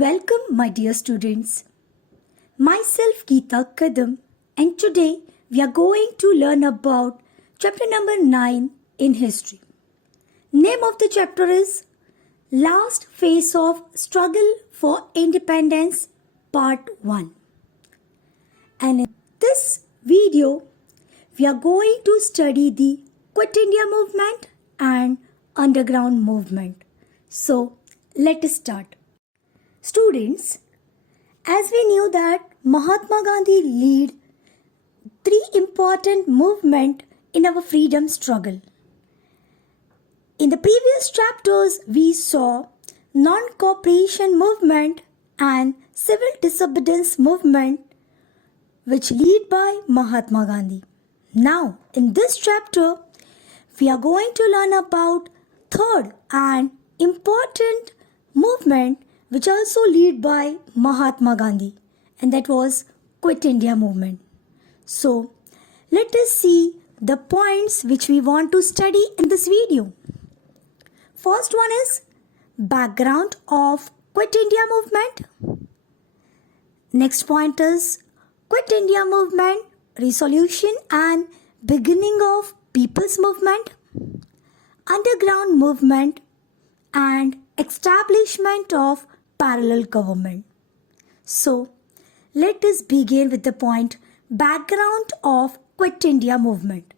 Welcome, my dear students. Myself Geeta Kadam, and today we are going to learn about chapter number 9 in history. Name of the chapter is Last Phase of Struggle for Independence Part 1. And in this video, we are going to study the Quit India movement and underground movement. So, let us start. Students, as we knew that Mahatma Gandhi led three important movements in our freedom struggle. In the previous chapters, we saw non-cooperation movement and civil disobedience movement which led by Mahatma Gandhi. Now, in this chapter, we are going to learn about third and important movement which also led by Mahatma Gandhi, and that was Quit India movement. So, let us see the points which we want to study in this video. First one is background of Quit India movement. Next point is Quit India movement, resolution and beginning of people's movement, underground movement and establishment of parallel government. So, let us begin with the point background of Quit India movement.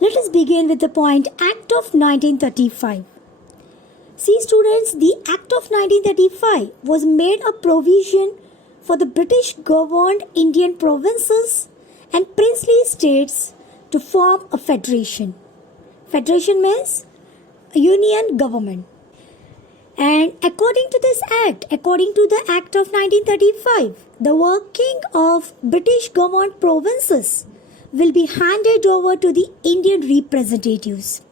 Let us begin with the point Act of 1935. See students, the Act of 1935 was made a provision for the British governed Indian provinces and princely states to form a federation. Federation means a union government. And according to this act, according to the Act of 1935, the working of British governed provinces will be handed over to the Indian representatives.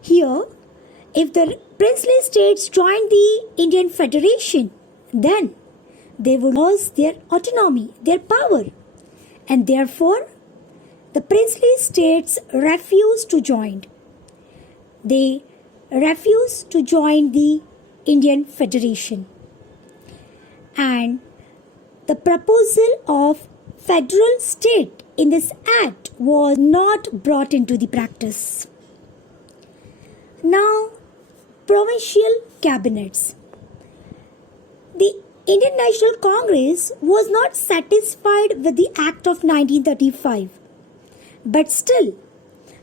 Here, if the princely states join the Indian Federation, then they would lose their autonomy, their power, and therefore the princely states refused to join. They refused to join the Indian Federation. And the proposal of federal state in this act was not brought into the practice. Now, provincial cabinets. The Indian National Congress was not satisfied with the Act of 1935, but still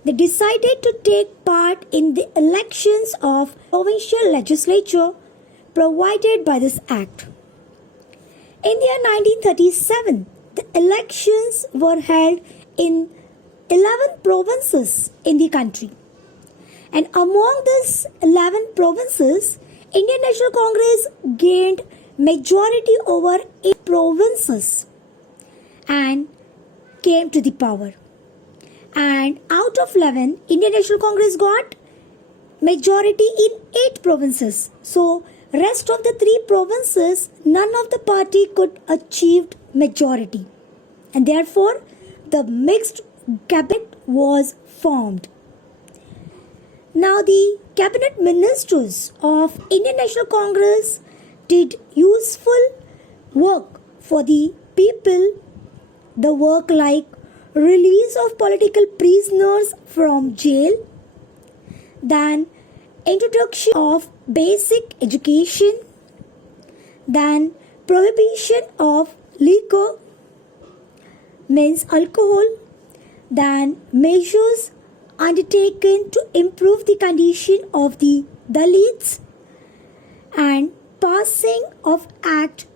they decided to take part in the elections of provincial legislature provided by this act. In the year 1937, the elections were held in 11 provinces in the country. And among these 11 provinces, Indian National Congress gained majority over 8 provinces and came to the power. And out of 11, Indian National Congress got majority in 8 provinces. So, rest of the 3 provinces, none of the party could achieve majority. And therefore, the mixed cabinet was formed. Now, the cabinet ministers of Indian National Congress did useful work for the people, the work like release of political prisoners from jail, then introduction of basic education, then prohibition of liquor, means alcohol, then measures undertaken to improve the condition of the Dalits, and passing of act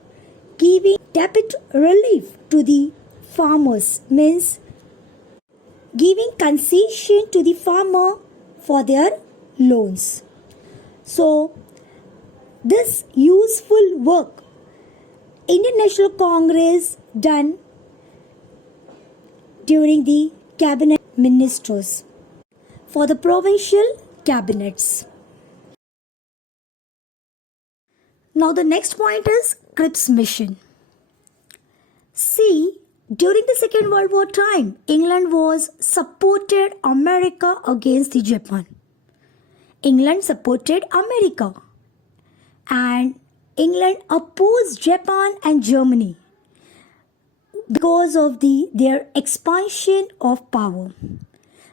giving debt relief to the farmers, means giving concession to the farmer for their loans. So, this useful work Indian National Congress done during the cabinet ministers for the provincial cabinets. Now the next point is Cripps mission. See, during the Second World War time, England was supported America against the Japan. England supported America and England opposed Japan and Germany because of their expansion of power.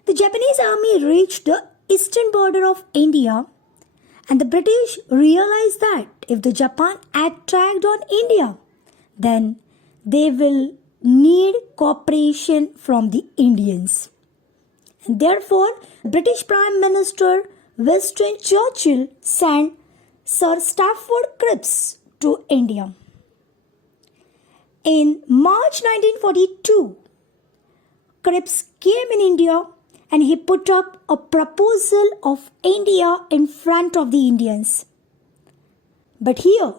The Japanese army reached the eastern border of India, and the British realized that if the Japan attacked on India, then they will need cooperation from the Indians. And therefore, British Prime Minister Winston Churchill sent Sir Stafford Cripps to India. In March 1942, Cripps came in India and he put up a proposal of India in front of the Indians. But here,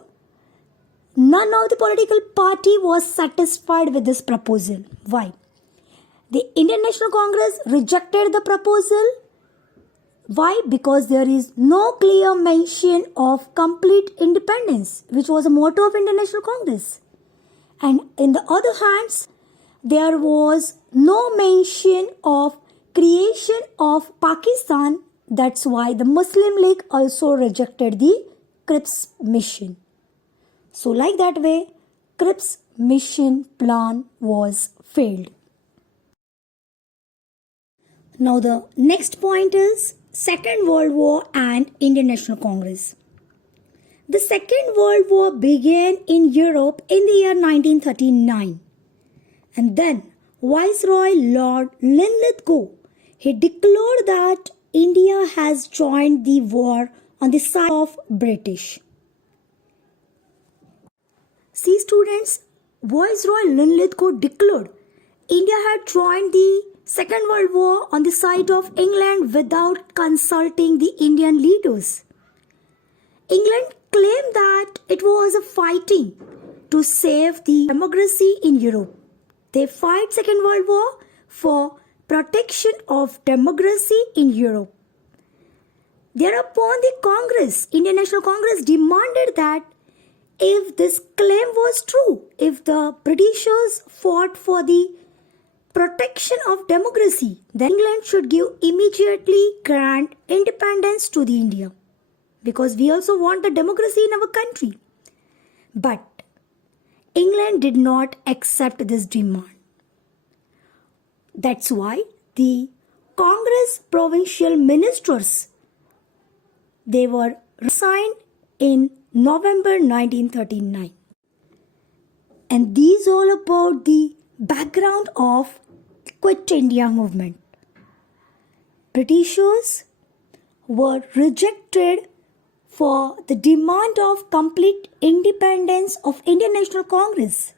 none of the political party was satisfied with this proposal. Why? The Indian National Congress rejected the proposal. Why? Because there is no clear mention of complete independence, which was a motto of Indian National Congress. And in the other hands, there was no mention of creation of Pakistan. That's why the Muslim League also rejected the Cripps mission. So like that way, Cripps mission plan was failed. Now the next point is Second World War and Indian National Congress. The Second World War began in Europe in the year 1939. And then Viceroy Lord Linlithgow, he declared that India has joined the war on the side of British. See students, Viceroy Linlithgow declared India had joined the Second World War on the side of England without consulting the Indian leaders. England claimed that it was a fighting to save the democracy in Europe. They fought Second World War for protection of democracy in Europe. Thereupon the Congress, Indian National Congress, demanded that if this claim was true, if the Britishers fought for the protection of democracy, then England should give immediately grant independence to the India, because we also want the democracy in our country. But England did not accept this demand. That's why the Congress provincial ministers, they were resigned in November 1939. And these all about the background of Quit India movement. Britishers were rejected for the demand of complete independence of Indian National Congress.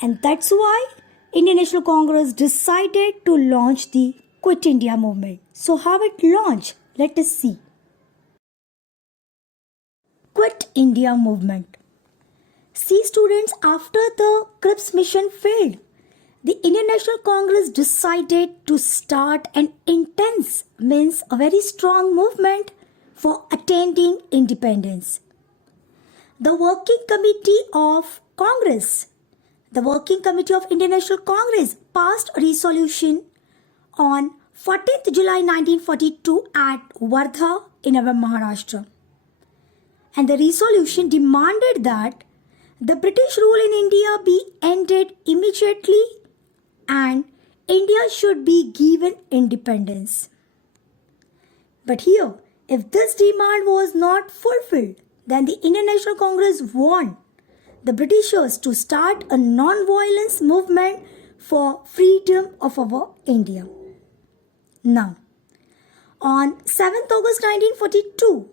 And that's why Indian National Congress decided to launch the Quit India movement. So how it launched? Let us see. Quit India movement. See students, after the Cripps mission failed, the Indian National Congress decided to start an intense, means a very strong movement for attaining independence. The Working Committee of Congress, the Working Committee of Indian National Congress passed a resolution on 14th July 1942 at Wardha in our Maharashtra. And the resolution demanded that the British rule in India be ended immediately and India should be given independence. But here, if this demand was not fulfilled, then the Indian National Congress warned the Britishers to start a non-violence movement for freedom of our India. Now, on 7th August 1942,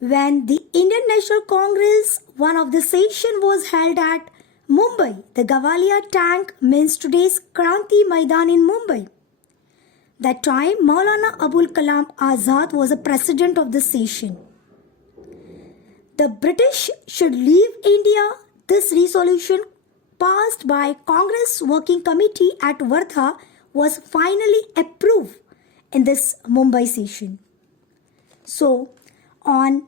when the Indian National Congress, one of the session was held at Mumbai, the Gavalia tank means today's Kranti Maidan in Mumbai. That time, Maulana Abul Kalam Azad was the president of the session. The British should leave India. This resolution passed by Congress Working Committee at Wardha was finally approved in this Mumbai session. So, on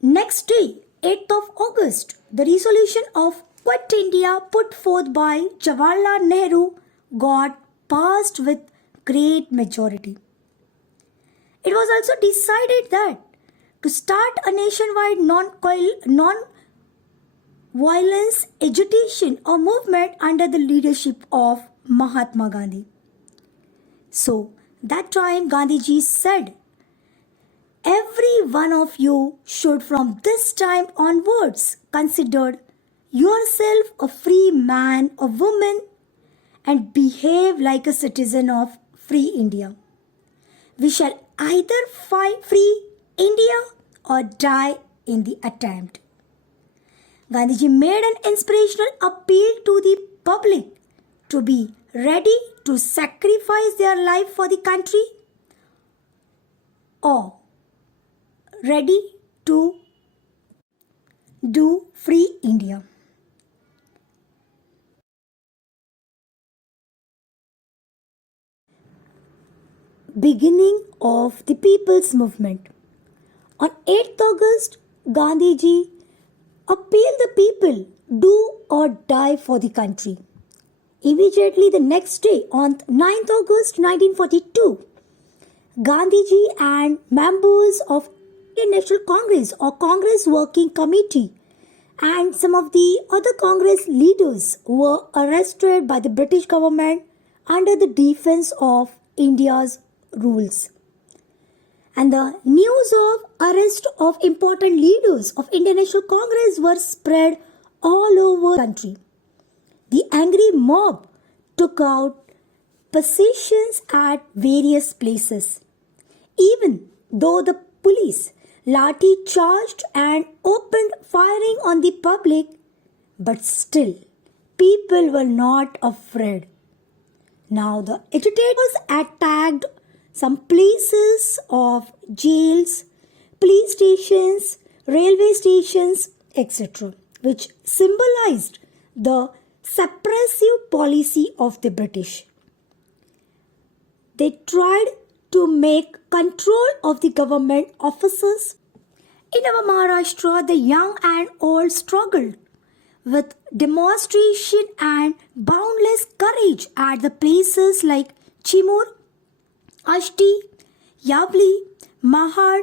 next day, 8th of August, the resolution of Quit India put forth by Jawaharlal Nehru got passed with great majority. it was also decided that to start a nationwide non-violence agitation or movement under the leadership of Mahatma Gandhi. So, that time Gandhiji said, every one of you should from this time onwards consider yourself a free man or woman and behave like a citizen of free India. We shall either fight free India or die in the attempt. Gandhiji made an inspirational appeal to the public to be ready to sacrifice their life for the country or ready to do free India. Beginning of the People's Movement. On 8th August, Gandhiji appealed the people do or die for the country. Immediately the next day, on 9th August 1942, Gandhiji and members of Indian National Congress or Congress Working Committee and some of the other Congress leaders were arrested by the British government under the Defense of India's rules. And the news of arrest of important leaders of Indian National Congress were spread all over the country. The angry mob took out positions at various places. Even though the police lathi charged and opened firing on the public, but still people were not afraid. Now the agitators attacked some places of jails, police stations, railway stations, etc., which symbolized the suppressive policy of the British. They tried to make control of the government offices. In our Maharashtra, the young and old struggled with demonstration and boundless courage at the places like Chimur, Ashti, Yavli, Mahad,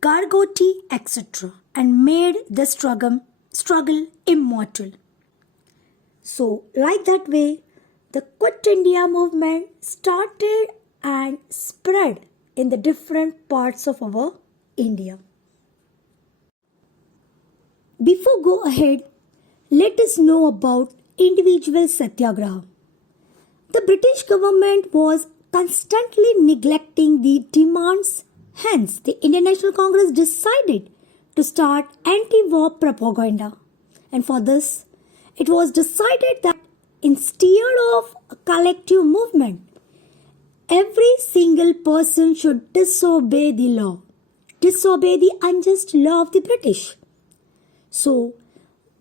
Gargoti, etc., and made the struggle immortal. So, like that way, the Quit India movement started and spread in the different parts of our India. Before go ahead, let us know about individual satyagraha. The British government was constantly neglecting the demands. Hence, the Indian National Congress decided to start anti-war propaganda. And for this, it was decided that instead of a collective movement, every single person should disobey the law, disobey the unjust law of the British. So,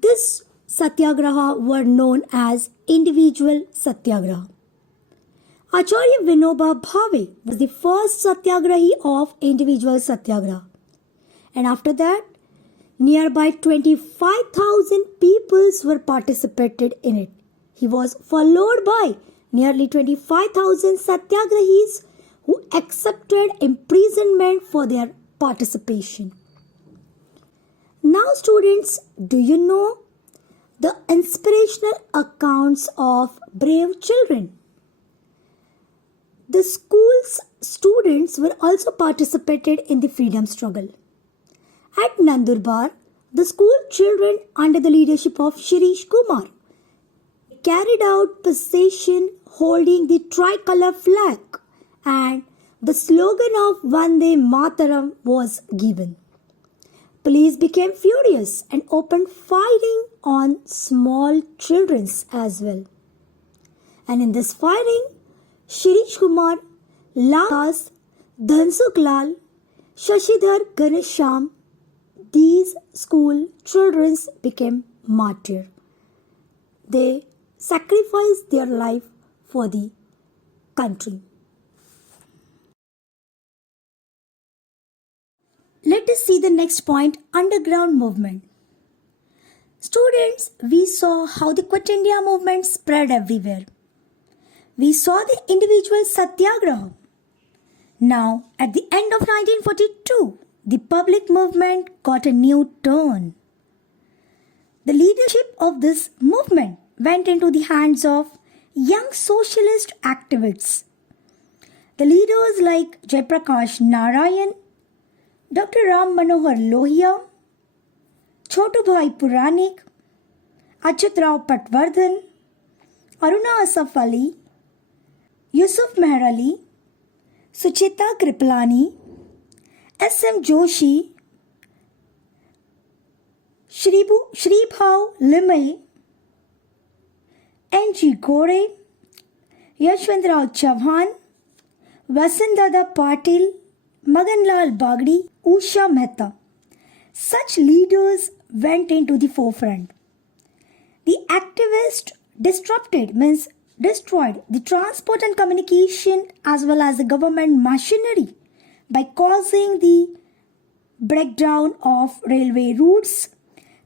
this satyagraha were known as individual satyagraha. Acharya Vinoba Bhave was the first satyagrahi of individual satyagraha. And after that, nearby 25,000 peoples were participated in it. He was followed by nearly 25,000 satyagrahis who accepted imprisonment for their participation. Now students, do you know the inspirational accounts of brave children? The school's students were also participated in the freedom struggle. At Nandurbar, the school children under the leadership of Shirish Kumar carried out procession holding the tricolor flag and the slogan of Vande Mataram was given. Police became furious and opened firing on small children as well. And in this firing, Shirish Kumar, Las, Dhansukh Lal, Shashidhar Ganesham, these school children became martyrs. They sacrificed their life for the country. Let us see the next point, underground movement. Students, we saw how the Quit India movement spread everywhere. We saw the individual satyagraha. Now, at the end of 1942, the public movement got a new turn. The leadership of this movement went into the hands of young socialist activists. The leaders like Jayaprakash Narayan, Dr. Ram Manohar Lohia, Chotubhai Puranik, Achyut Rao Patwardhan, Aruna Asaf Ali, Yusuf Meher Ali, Sucheta Kriplani, S.M. Joshi, Shribhav Limay, N.G. Gore, Yashwantrao Chauhan, Vasantdada Patil, Madanlal Bagdi, Usha Mehta. Such leaders went into the forefront. The activists destroyed the transport and communication as well as the government machinery by causing the breakdown of railway routes,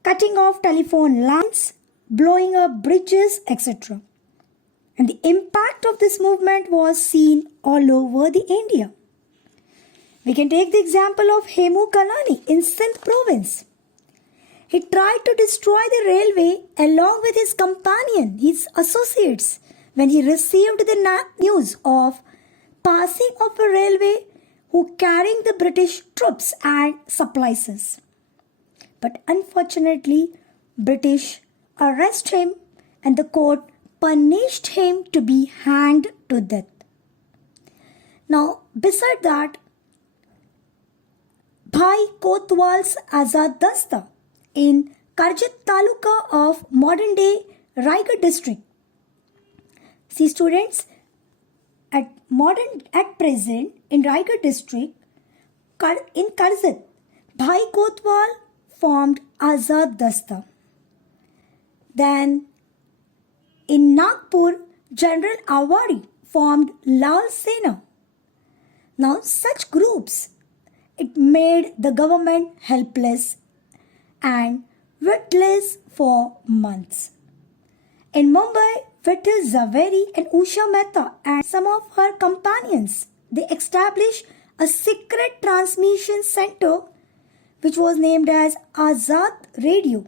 cutting off telephone lines, blowing up bridges, etc. And the impact of this movement was seen all over the India. We can take the example of Hemu Kalani in Sindh province. He tried to destroy the railway along with his companion, his associates, when he received the news of passing of a railway who carrying the British troops and supplies. But unfortunately, British arrested him and the court punished him to be hanged to death. Now, beside that, Bhai Kotwal's Azad Dasta in Karjat Taluka of modern-day Raigad district. See students, at present in Raigad district, in Karjat, Bhai Kotwal formed Azad Dasta. Then in Nagpur, General Awari formed Lal Sena. Now such groups, it made the government helpless and witless for months. In Mumbai, Vittal Zaveri and Usha Mehta and some of her companions, they established a secret transmission center which was named as Azad Radio.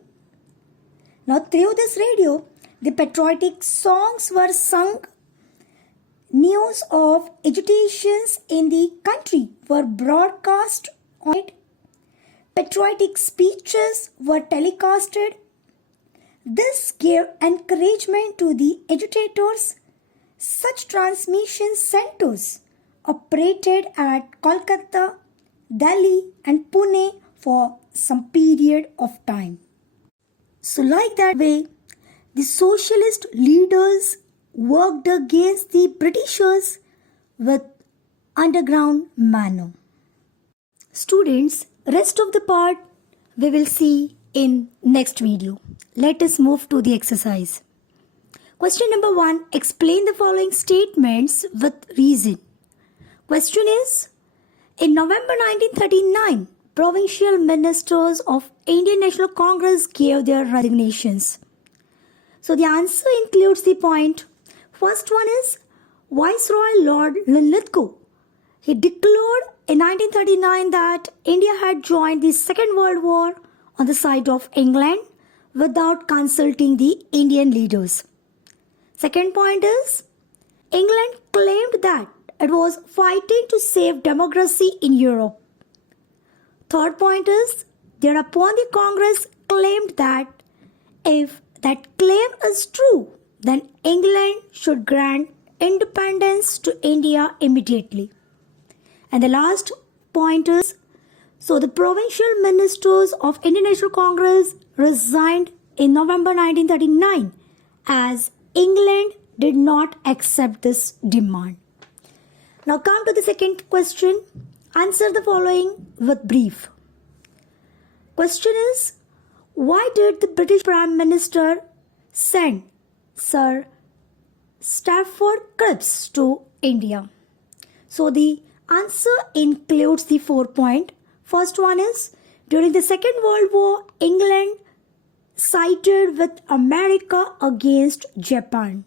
Now through this radio, the patriotic songs were sung, news of agitations in the country were broadcast on it, patriotic speeches were telecasted. This gave encouragement to the agitators. Such transmission centers operated at Kolkata, Delhi and Pune for some period of time. So like that way, the socialist leaders worked against the Britishers with underground manner. Students, rest of the part we will see in next video. Let us move to the exercise. Question number 1. Explain the following statements with reason. Question is, in November 1939, provincial ministers of Indian National Congress gave their resignations. So the answer includes the point. First one is Viceroy Lord Linlithgow. He declared in 1939 that India had joined the Second World War on the side of England without consulting the Indian leaders. Second point is England claimed that it was fighting to save democracy in Europe. Third point is thereupon the Congress claimed that if that claim is true, then England should grant independence to India immediately. And the last point is, so the provincial ministers of Indian National Congress resigned in November 1939 as England did not accept this demand. Now come to the second question. Answer the following with brief. Question is, why did the British Prime Minister send Sir Stafford Cripps to India? So the answer includes the 4 points. First one is, during the Second World War, England sided with America against Japan.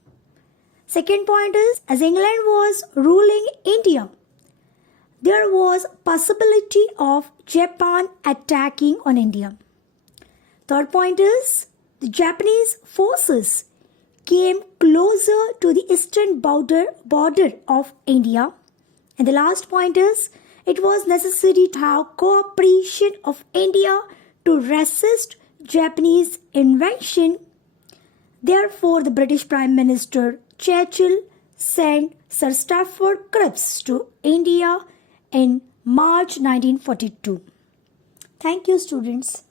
Second point is, as England was ruling India, there was possibility of Japan attacking on India. Third point is the Japanese forces came closer to the eastern border of India. And the last point is it was necessary to have cooperation of India to resist Japanese invasion. Therefore, the British Prime Minister Churchill sent Sir Stafford Cripps to India in March 1942. Thank you, students.